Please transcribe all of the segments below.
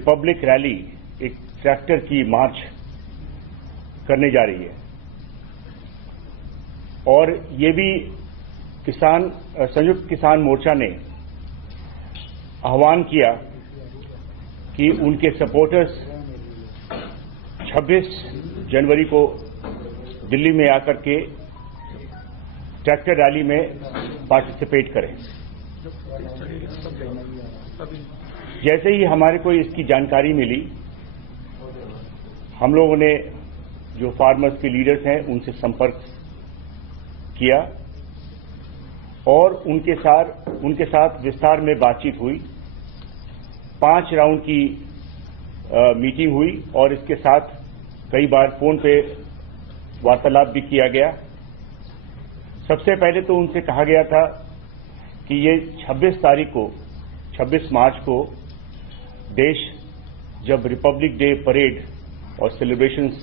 Republic rally, एक tractor की मार्च करने जा रही है और ये भी संयुक्त किसान मोर्चा ने आह्वान किया कि उनके सपोर्टर्स 26 जनवरी को दिल्ली में आकर के ट्रैक्टर रैली में पार्टिसिपेट करें। जैसे ही हमारे को इसकी जानकारी मिली, हम लोगों ने जो फार्मर्स के लीडर्स हैं उनसे संपर्क किया और उनके साथ विस्तार में बातचीत हुई। 5 राउंड की मीटिंग हुई और इसके साथ कई बार फोन पे वार्तालाप भी किया गया। सबसे पहले तो उनसे कहा गया था कि ये 26 मार्च को देश जब रिपब्लिक डे परेड और सेलिब्रेशंस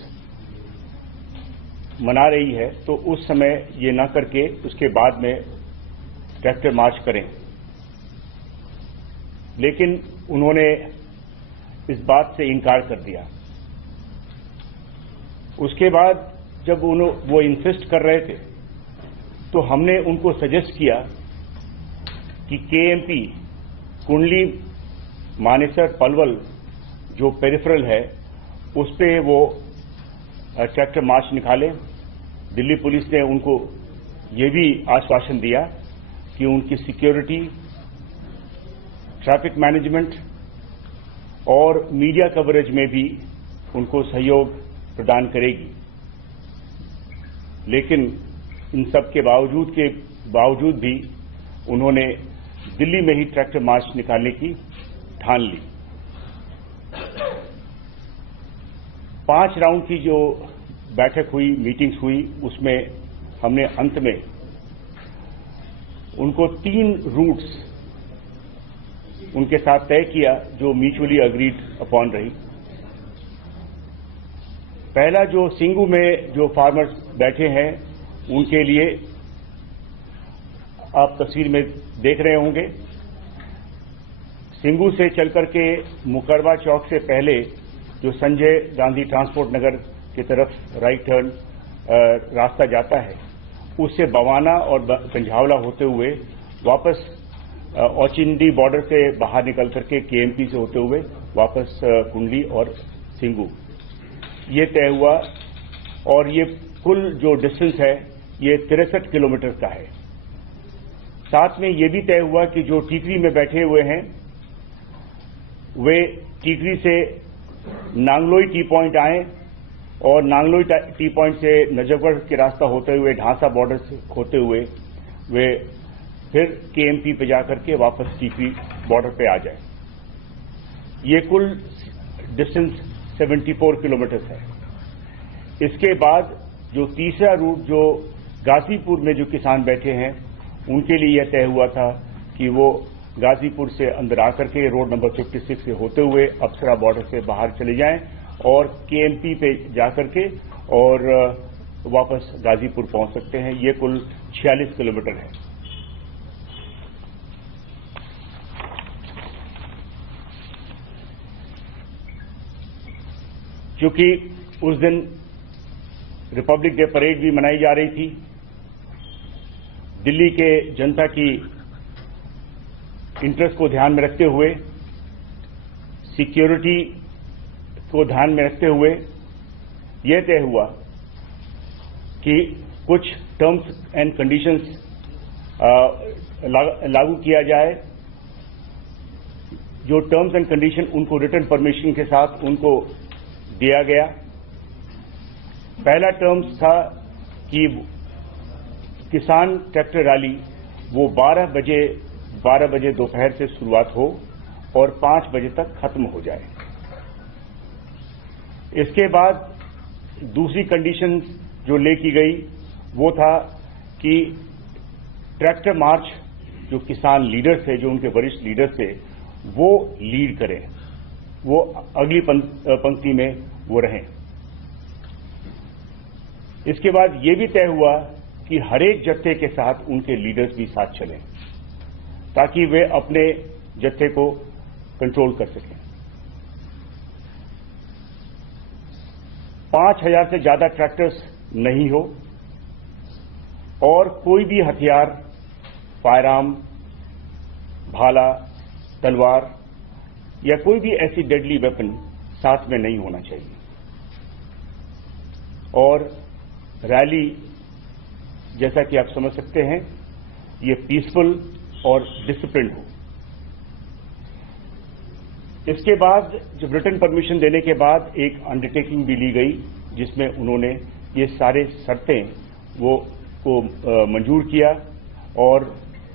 मना रही है तो उस समय ये न करके उसके बाद में ट्रैक्टर मार्च करें। लेकिन उन्होंने इस बात से इनकार कर दिया। उसके बाद जब वो इंसिस्ट कर रहे थे तो हमने उनको सजेस्ट किया कि केएमपी कुंडली मानेसर पलवल जो पेरिफेरल है उस पे वो ट्रैक्टर मार्च निकालें। दिल्ली पुलिस ने उनको ये भी आश्वासन दिया कि उनकी सिक्योरिटी, ट्रैफिक मैनेजमेंट और मीडिया कवरेज में भी उनको सहयोग प्रदान करेगी। लेकिन इन सब के बावजूद भी उन्होंने दिल्ली में ही ट्रैक्टर मार्च निकालने की ठान ली। 5 राउंड की जो बैठक हुई, मीटिंग्स हुई, उसमें हमने अंत में उनको 3 रूट्स उनके साथ तय किया जो म्यूचुअली अग्रीड अपॉन रही। पहला जो सिंगू में जो फार्मर्स बैठे हैं उनके लिए आप तस्वीर में देख रहे होंगे, सिंगू से चलकर के मुकरबा चौक से पहले जो संजय गांधी ट्रांसपोर्ट नगर की तरफ राइट टर्न रास्ता जाता है, उससे बवाना और कंझावला होते हुए वापस औचिंडी बॉर्डर से बाहर निकल करके केएमपी से होते हुए वापस कुंडली और सिंगू ये तय हुआ। और ये कुल जो डिस्टेंस है ये 63 किलोमीटर का है। साथ में ये भी तय हुआ कि जो टीकरी में बैठे हुए हैं वे टीकरी से नांगलोई टी पॉइंट आए और नांगलोई टी पॉइंट से नजफगढ़ के रास्ता होते हुए ढांसा बॉर्डर से होते हुए वे फिर केएमपी पे जाकर के वापस टीकरी बॉर्डर पे आ जाए। ये कुल डिस्टेंस 74 किलोमीटर है। इसके बाद जो तीसरा रूट जो गाजीपुर में जो किसान बैठे हैं उनके लिए यह तय हुआ था कि वो गाजीपुर से अंदर आकर के रोड नंबर 56 से होते हुए अप्सरा बॉर्डर से बाहर चले जाएं और केएमपी पे जाकर के और वापस गाजीपुर पहुंच सकते हैं। ये कुल 46 किलोमीटर है। क्योंकि उस दिन रिपब्लिक डे परेड भी मनाई जा रही थी, दिल्ली के जनता की इंटरेस्ट को ध्यान में रखते हुए, सिक्योरिटी को ध्यान में रखते हुए यह तय हुआ कि कुछ टर्म्स एंड कंडीशंस लागू किया जाए। जो टर्म्स एंड कंडीशन उनको रिटर्न परमिशन के साथ उनको दिया गया। पहला टर्म्स था कि किसान ट्रैक्टर रैली वो 12 बजे दोपहर से शुरुआत हो और 5 बजे तक खत्म हो जाए। इसके बाद दूसरी कंडीशन जो लेकी गई वो था कि ट्रैक्टर मार्च जो किसान लीडर्स थे, जो उनके वरिष्ठ लीडर्स थे, वो लीड करें, वो अगली पंक्ति में वो रहें। इसके बाद ये भी तय हुआ कि हरेक जत्थे के साथ उनके लीडर्स भी साथ चलें ताकि वे अपने जत्थे को कंट्रोल कर सकें। 5,000 से ज्यादा ट्रैक्टर्स नहीं हो और कोई भी हथियार, फायरआर्म, भाला, तलवार या कोई भी ऐसी डेडली वेपन साथ में नहीं होना चाहिए और रैली, जैसा कि आप समझ सकते हैं, ये पीसफुल और डिसिप्लिन हो। इसके बाद जब रिटन परमिशन देने के बाद एक अंडरटेकिंग भी ली गई जिसमें उन्होंने ये सारे शर्तें को मंजूर किया और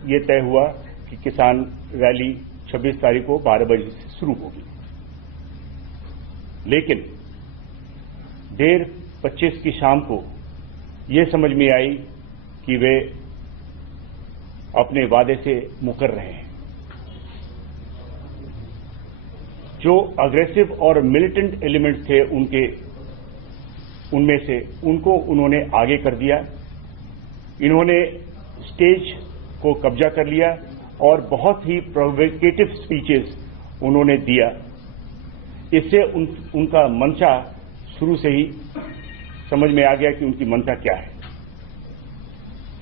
ये तय हुआ कि किसान रैली 26 तारीख को 12 बजे से शुरू होगी। लेकिन 1:25 की शाम को ये समझ में आई कि वे अपने वादे से मुकर रहे हैं। जो अग्रेसिव और मिलिटेंट एलिमेंट्स थे उनमें से उनको उन्होंने आगे कर दिया। इन्होंने स्टेज को कब्जा कर लिया और बहुत ही प्रोवोकेटिव स्पीचेस उन्होंने दिया। इससे उनका मंशा शुरू से ही समझ में आ गया कि उनकी मंशा क्या है।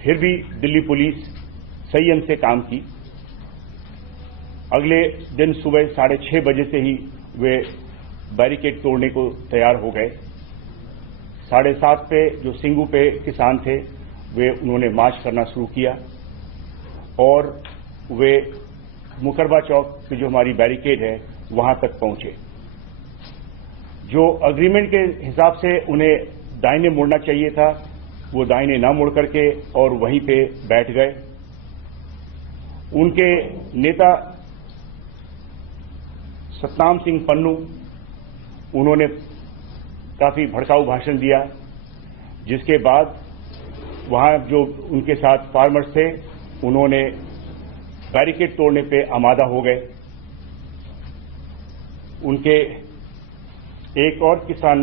फिर भी दिल्ली पुलिस संयम से काम की। अगले दिन सुबह 6:30 बजे से ही वे बैरिकेड तोड़ने को तैयार हो गए। 7:30 पे जो सिंगू पे किसान थे वे उन्होंने मार्च करना शुरू किया और वे मुकरबा चौक की जो हमारी बैरिकेड है वहां तक पहुंचे। जो अग्रीमेंट के हिसाब से उन्हें दाहिने मुड़ना चाहिए था वो दाहिने ना मुड़ करके और वहीं पे बैठ गए। उनके नेता सतनाम सिंह पन्नू, उन्होंने काफी भड़काऊ भाषण दिया, जिसके बाद वहां जो उनके साथ फार्मर्स थे उन्होंने बैरिकेड तोड़ने पे आमादा हो गए। उनके एक और किसान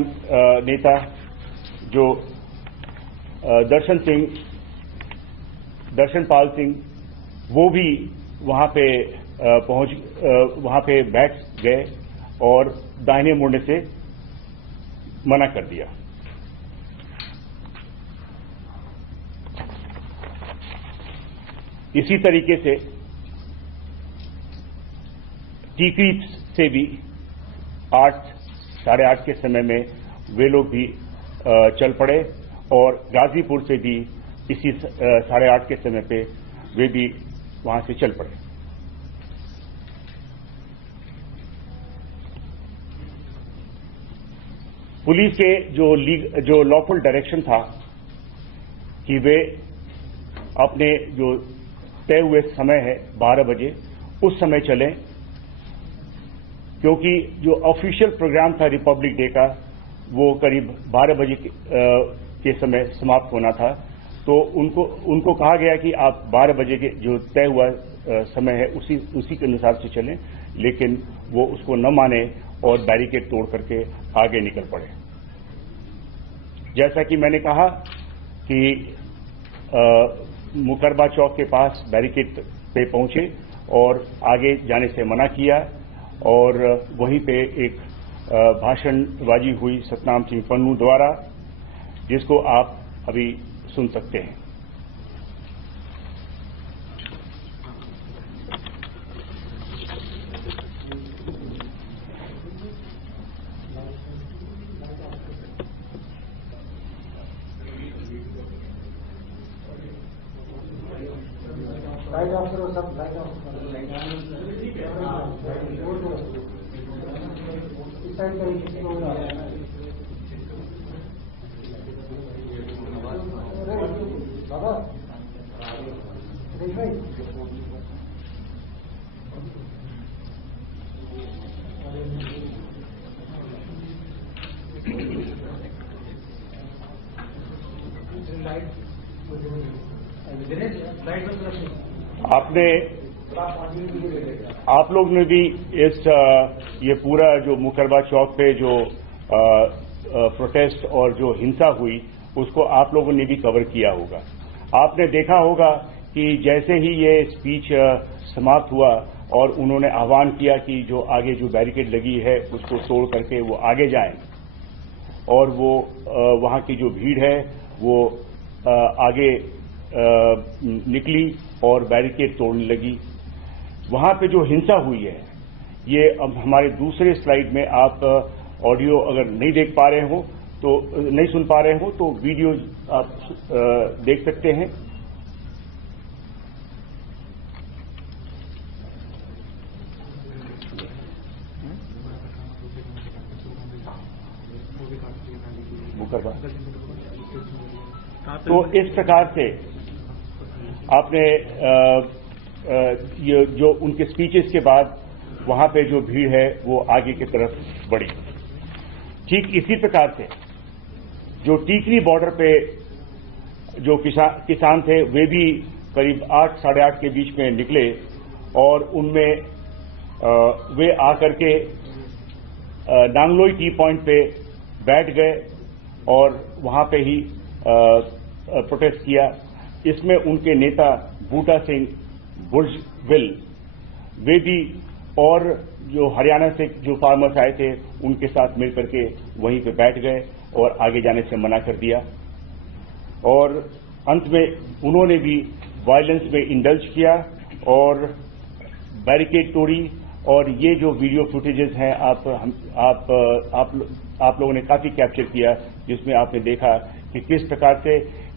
नेता जो दर्शनपाल सिंह, वो भी वहां पे बैठ गए और दाहिने मुड़ने से मना कर दिया। इसी तरीके से टीकरी से भी 8-8:30 के समय में वे लोग भी चल पड़े और गाजीपुर से भी इसी 8:30 के समय पे वे भी वहां से चल पड़े। पुलिस के जो लॉफुल डायरेक्शन था कि वे अपने जो तय हुए समय है 12 बजे उस समय चलें, क्योंकि जो ऑफिशियल प्रोग्राम था रिपब्लिक डे का वो करीब 12 बजे के समय समाप्त होना था। तो उनको कहा गया कि आप 12 बजे के जो तय हुआ समय है उसी के अनुसार से चलें, लेकिन वो उसको न माने और बैरिकेड तोड़ करके आगे निकल पड़े। जैसा कि मैंने कहा कि मुकरबा चौक के पास बैरिकेड पे पहुंचे और आगे जाने से मना किया और वहीं पे एक भाषणबाजी हुई सतनाम सिंह पन्नू द्वारा, जिसको आप अभी सुन सकते हैं। आप लोग ने भी ये पूरा जो मुकरबा चौक पे जो प्रोटेस्ट और जो हिंसा हुई उसको आप लोगों ने भी कवर किया होगा। आपने देखा होगा कि जैसे ही ये स्पीच समाप्त हुआ और उन्होंने आह्वान किया कि जो आगे जो बैरिकेड लगी है उसको तोड़ करके वो आगे जाएं, और वो वहां की जो भीड़ है वो आगे निकली और बैरिकेड तोड़ने लगी। वहां पे जो हिंसा हुई है, ये अब हमारे दूसरे स्लाइड में आप ऑडियो अगर नहीं देख पा रहे हो तो नहीं सुन पा रहे हो तो वीडियो आप देख सकते हैं। तो इस प्रकार से आपने ये जो उनके स्पीचेस के बाद वहां पे जो भीड़ है वो आगे की तरफ बढ़ी। ठीक इसी प्रकार से जो टीकरी बॉर्डर पे जो किसान थे वे भी करीब 8 साढ़े 8 के बीच में निकले और उनमें वे आकर के नांगलोई टी पॉइंट पे बैठ गए और वहां पे ही प्रोटेस्ट किया। इसमें उनके नेता बूटा सिंह बुर्जविल वे भी और जो हरियाणा से जो फार्मर्स आए थे उनके साथ मिलकर के वहीं पे बैठ गए और आगे जाने से मना कर दिया। और अंत में उन्होंने भी वायलेंस में इंडल्ज किया और बैरिकेड तोड़ी। और ये जो वीडियो फुटेजेस हैं आप लोगों ने काफी कैप्चर किया, जिसमें आपने देखा कि किस प्रकार से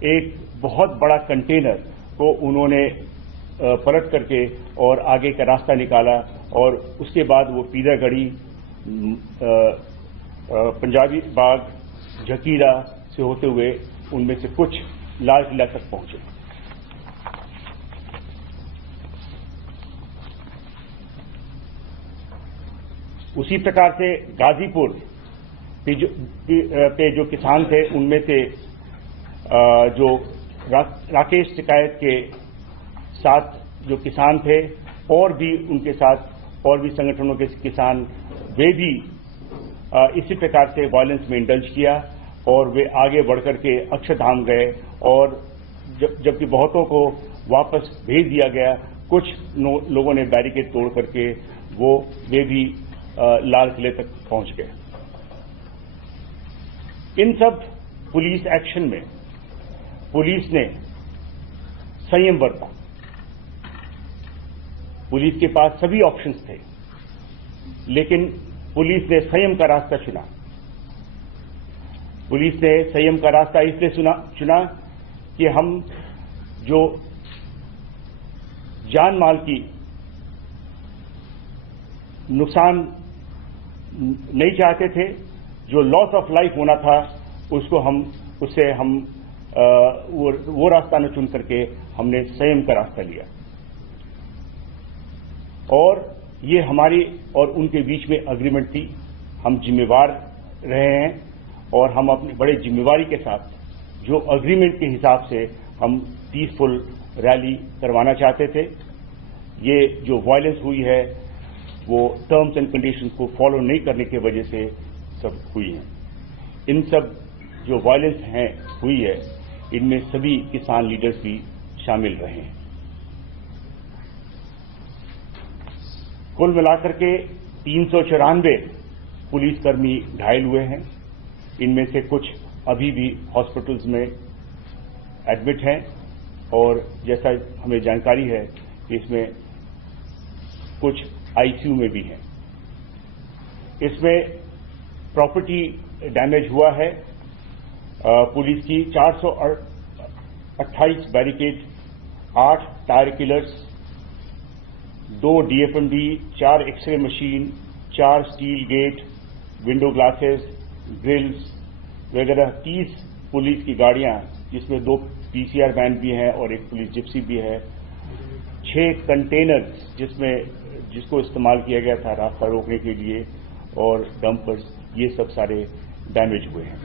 एक बहुत बड़ा कंटेनर को उन्होंने पलट करके और आगे का रास्ता निकाला और उसके बाद वो पीरागढ़ी, पंजाबी बाग, झकीरा से होते हुए उनमें से कुछ लाल किला तक पहुंचे। उसी प्रकार से गाजीपुर पे जो किसान थे उनमें से जो राकेश टिकायत के साथ जो किसान थे और भी उनके साथ और भी संगठनों के किसान वे भी इसी प्रकार से वायलेंस में इंडल्ज किया और वे आगे बढ़कर के अक्षरधाम गए। और जबकि बहुतों को वापस भेज दिया गया, कुछ लोगों ने बैरिकेड तोड़ करके वे भी लाल किले तक पहुंच गए। इन सब पुलिस एक्शन में पुलिस ने संयम बरता। पुलिस के पास सभी ऑप्शंस थे, लेकिन पुलिस ने संयम का रास्ता चुना। पुलिस ने संयम का रास्ता इसलिए चुना कि हम जो जान माल की नुकसान नहीं चाहते थे, जो लॉस ऑफ लाइफ होना था उससे हम वो रास्ता न चुन करके हमने संयम का रास्ता लिया। और ये हमारी और उनके बीच में अग्रीमेंट थी। हम जिम्मेवार रहे हैं और हम अपनी बड़े जिम्मेवारी के साथ जो अग्रीमेंट के हिसाब से हम पीसफुल रैली करवाना चाहते थे। ये जो वायलेंस हुई है वो टर्म्स एंड कंडीशंस को फॉलो नहीं करने की वजह से सब हुई है। इन सब जो वायलेंस हुई है इनमें सभी किसान लीडर्स भी शामिल रहे हैं। कुल मिलाकर के 394 पुलिसकर्मी घायल हुए हैं। इनमें से कुछ अभी भी हॉस्पिटल्स में एडमिट हैं और जैसा हमें जानकारी है कि इसमें कुछ आईसीयू में भी हैं। इसमें प्रॉपर्टी डैमेज हुआ है। पुलिस की 428 barricade, 8 tyre killers, 2 DFMD, 4 x ray machine, 4 steel gate, window glasses, grills वगैरह 30 पुलिस की गाड़ियां, जिसमें 2 पीसीआर वैन भी हैं और 1 पुलिस जिप्सी भी है, 6 कंटेनर्स जिसको इस्तेमाल किया गया था रास्ता रोकने के लिए और डंपर्स, ये सब सारे डैमेज हुए हैं।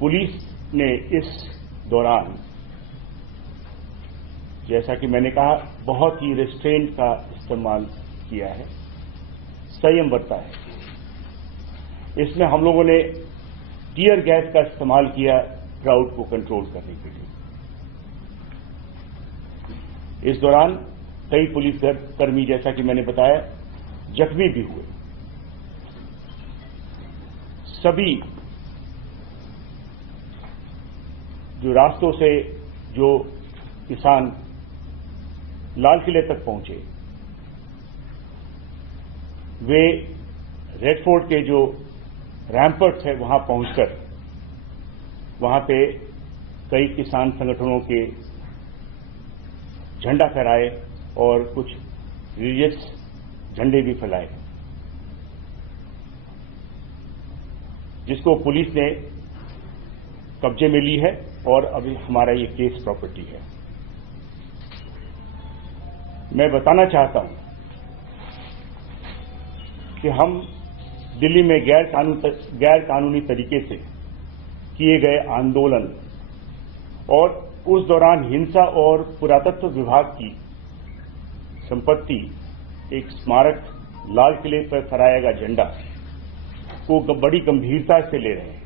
पुलिस ने इस दौरान, जैसा कि मैंने कहा, बहुत ही रेस्ट्रेंट का इस्तेमाल किया है, संयम बरता है। इसमें हम लोगों ने टीयर गैस का इस्तेमाल किया क्राउड को कंट्रोल करने के लिए। इस दौरान कई पुलिसकर्मी, जैसा कि मैंने बताया, जख्मी भी हुए। सभी जो रास्तों से जो किसान लाल किले तक पहुंचे, वे रेड फोर्ट के जो रैम्पर्ट है वहां पहुंचकर वहां पे कई किसान संगठनों के झंडा फहराए और कुछ रिलीजियस झंडे भी फैलाए, जिसको पुलिस ने कब्जे में ली है और अभी हमारा ये केस प्रॉपर्टी है। मैं बताना चाहता हूं कि हम दिल्ली में गैर कानूनी तरीके से किए गए आंदोलन और उस दौरान हिंसा और पुरातत्व विभाग की संपत्ति, एक स्मारक लाल किले पर फहराया गया झंडा को बड़ी गंभीरता से ले रहे हैं।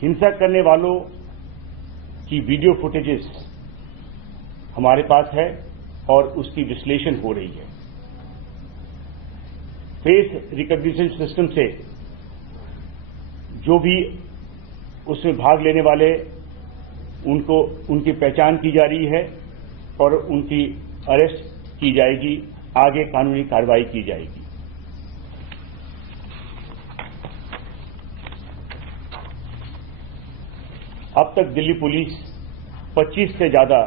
हिंसा करने वालों की वीडियो फुटेजेस हमारे पास है और उसकी विश्लेषण हो रही है। फेस रिकॉग्निशन सिस्टम से जो भी उसमें भाग लेने वाले उनकी पहचान की जा रही है और उनकी अरेस्ट की जाएगी, आगे कानूनी कार्रवाई की जाएगी। अब तक दिल्ली पुलिस 25 से ज्यादा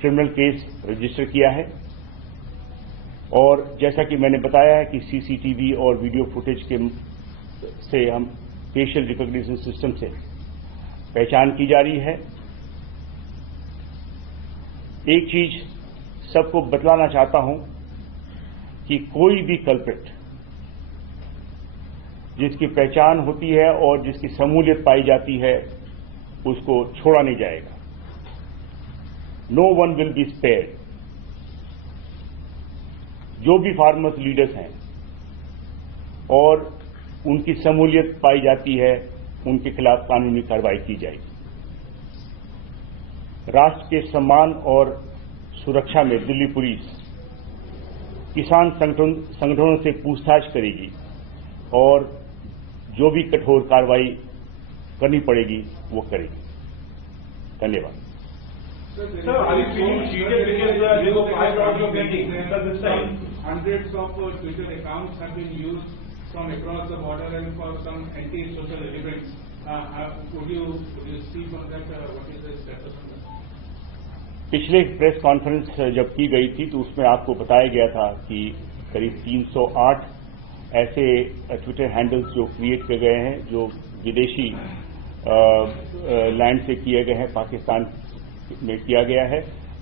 क्रिमिनल केस रजिस्टर किया है और जैसा कि मैंने बताया है कि सीसीटीवी और वीडियो फुटेज से हम फेशियल रिकॉग्निशन सिस्टम से पहचान की जा रही है। एक चीज सबको बतलाना चाहता हूं कि कोई भी कल्प्रिट जिसकी पहचान होती है और जिसकी शमूलियत पाई जाती है उसको छोड़ा नहीं जाएगा। No one will be spared. जो भी फार्मर्स लीडर्स हैं और उनकी शमूलियत पाई जाती है उनके खिलाफ कानूनी कार्रवाई की जाएगी। राष्ट्र के सम्मान और सुरक्षा में दिल्ली पुलिस किसान संगठनों से पूछताछ करेगी और जो भी कठोर कार्रवाई करनी पड़ेगी वो करेगी। धन्यवाद। Sir, are you feeling cheated because you have 5 crores you're getting this time? Hundreds of Twitter accounts have been used from across the border and for some anti-social elements. Would you speak on that? What is the status on that? पिछले press conference जब की गई थी तो उसमें आपको बताया गया था कि करीब 308 ऐसे ट्विटर हैंडल्स जो क्रिएट किए गए हैं जो विदेशी लैंड से किए गए हैं, पाकिस्तान में किया गया है,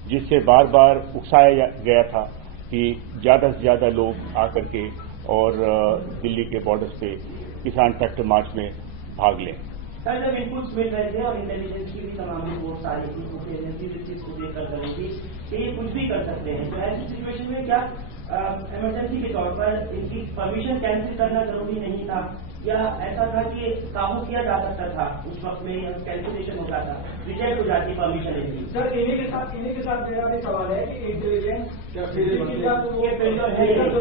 जिससे बार बार उकसाया गया था कि ज्यादा से ज्यादा लोग आकर के और दिल्ली के बॉर्डर्स पे किसान ट्रैक्टर मार्च में भाग लें। सर, जब इनपुट्स मिल रहे थे और इंटेलिजेंस की भी तमाम रिपोर्ट्स आ रही थी, एजेंसी इस चीज को देखकर कर रही थी कि ये कुछ भी कर सकते हैं, तो ऐसी सिचुएशन में क्या इमरजेंसी के तौर पर इनकी परमिशन कैंसिल करना जरूरी नहीं था या ऐसा था कि काबू किया जा सकता था, उस वक्त में कैंसिलेशन होता था, रिजेक्ट हो जाती परमिशन इनकी? सर, इन्हीं के साथ मेरा भी सवाल है कि इंटेलिजेंस जो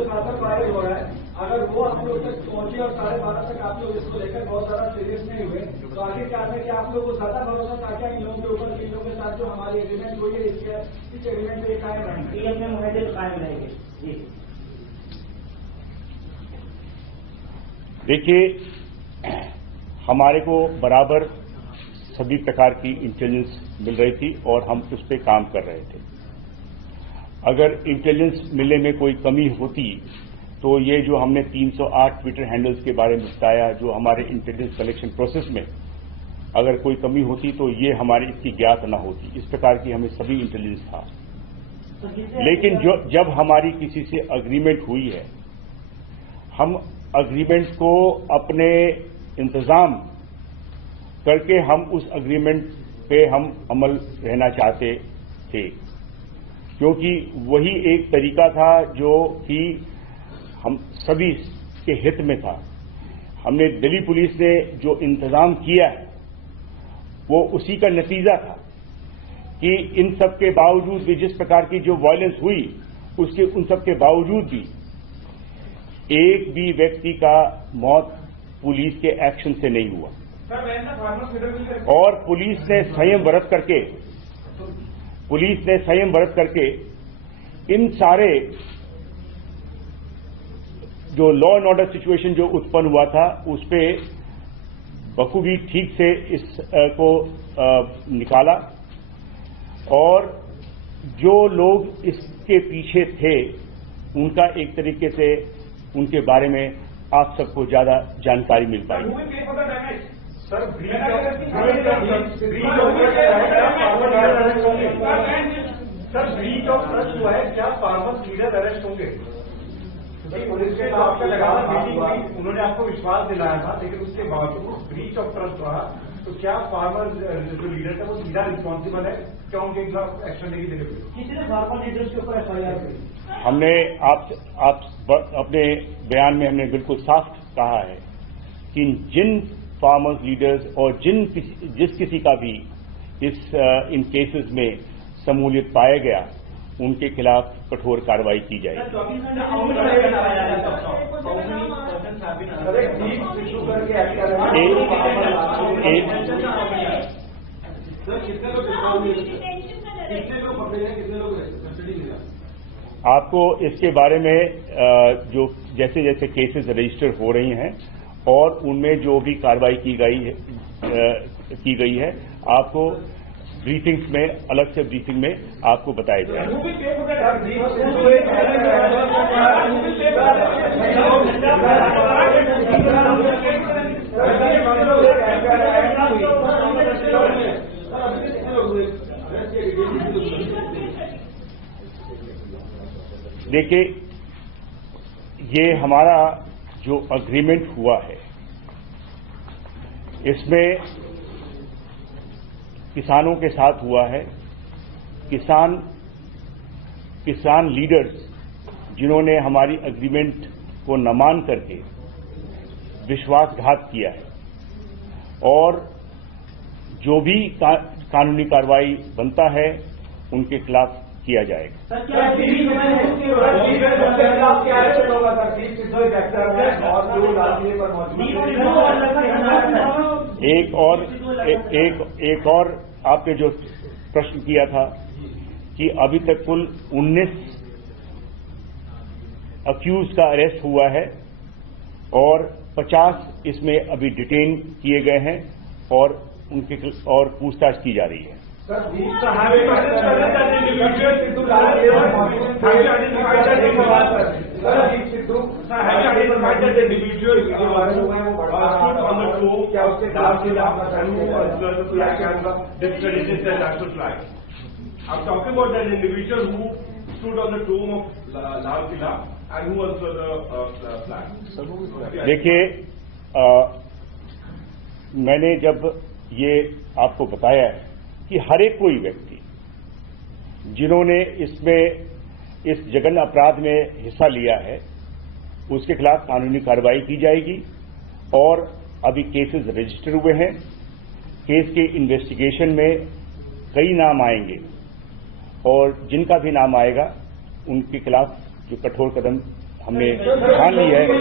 शासन वायरल हो रहा है, अगर वो आप लोग तक पहुंचे और 12:30 तक आप लोग इसको लेकर बहुत ज्यादा सीरियस नहीं हुए तो आगे क्या था कि आप लोग को ज्यादा भरोसा था क्या इन लोगों के ऊपर, इन लोगों के साथ जो हमारी एग्रीमेंट हुई है इस एग्रीमेंट पे कायम रहेंगे, ये अपने मुहैदे कायम रहेंगे? जी देखिए, हमारे को बराबर सभी प्रकार की इंटेलिजेंस मिल रही थी और हम उस पर काम कर रहे थे। अगर इंटेलिजेंस मिलने में कोई कमी होती तो ये जो हमने 308 ट्विटर हैंडल्स के बारे में बताया, जो हमारे इंटेलिजेंस कलेक्शन प्रोसेस में अगर कोई कमी होती तो ये हमारी इसकी ज्ञात न होती। इस प्रकार की हमें सभी इंटेलिजेंस था। लेकिन जब हमारी किसी से अग्रीमेंट हुई है, हम अग्रीमेंट को अपने इंतजाम करके हम उस अग्रीमेंट पे हम अमल रहना चाहते थे, क्योंकि वही एक तरीका था जो कि हम सभी के हित में था। हमने दिल्ली पुलिस ने जो इंतजाम किया है वो उसी का नतीजा था कि इन सब के बावजूद भी, जिस प्रकार की जो वायलेंस हुई उन सब के बावजूद भी एक भी व्यक्ति का मौत पुलिस के एक्शन से नहीं हुआ और पुलिस ने संयम बरत करके इन सारे जो लॉ एंड ऑर्डर सिचुएशन जो उत्पन्न हुआ था उस पे बखूबी ठीक से इसको निकाला और जो लोग इसके पीछे थे उनका एक तरीके से उनके बारे में आप सबको ज्यादा जानकारी मिल पाएगी। सर ब्रीच ऑफ ट्रस्ट हुआ है, क्या फार्मर्स लीडर अरेस्ट होंगे? पुलिस के आपका लगातार मीटिंग हुई, उन्होंने आपको विश्वास दिलाया था, लेकिन उसके बावजूद ब्रीच ऑफ ट्रस्ट रहा, तो क्या फार्मर जो लीडर था वो सीधा रिस्पॉन्सिबल है? क्या उनके खिलाफ एक्शन लेगी जरूरी? किसी ने फार्मर लीडर्स के ऊपर एफआईआर करी? हमने आप अपने बयान में हमने बिल्कुल साफ कहा है कि जिन फार्मर्स लीडर्स और जिस किसी का भी इन केसेस में शमूलियत पाया गया उनके खिलाफ कठोर कार्रवाई की जाएगी। आपको इसके बारे में जो जैसे जैसे केसेस रजिस्टर हो रही हैं और उनमें जो भी कार्रवाई की गई है आपको ब्रीफिंग्स में अलग से ब्रीफिंग में आपको बताया जाएगा। देखिए, ये हमारा जो अग्रीमेंट हुआ है इसमें किसानों के साथ हुआ है। किसान लीडर्स जिन्होंने हमारी एग्रीमेंट को न मान करके विश्वासघात किया है और जो भी कानूनी कार्रवाई बनता है उनके खिलाफ किया जाएगा। एक और आपने जो प्रश्न किया था कि अभी तक कुल 19 अक्यूज का अरेस्ट हुआ है और 50 इसमें अभी डिटेन किए गए हैं और उनके और पूछताछ की जा रही है। I'm talking about that individual who stood on the tomb of Lal Killa and who was the flag. देखिए, मैंने जब ये आपको बताया है कि हर एक कोई व्यक्ति जिन्होंने इस जघन्य अपराध में हिस्सा लिया है उसके खिलाफ कानूनी कार्रवाई की जाएगी और अभी केसेस रजिस्टर हुए हैं। केस के इन्वेस्टिगेशन में कई नाम आएंगे और जिनका भी नाम आएगा उनके खिलाफ जो कठोर कदम हमने ठान ली है वो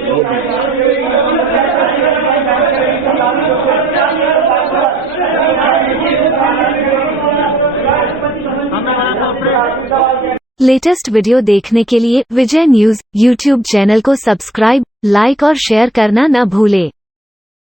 लेटेस्ट वीडियो देखने के लिए विजय न्यूज़ यूट्यूब चैनल को सब्सक्राइब, लाइक और शेयर करना न भूलें।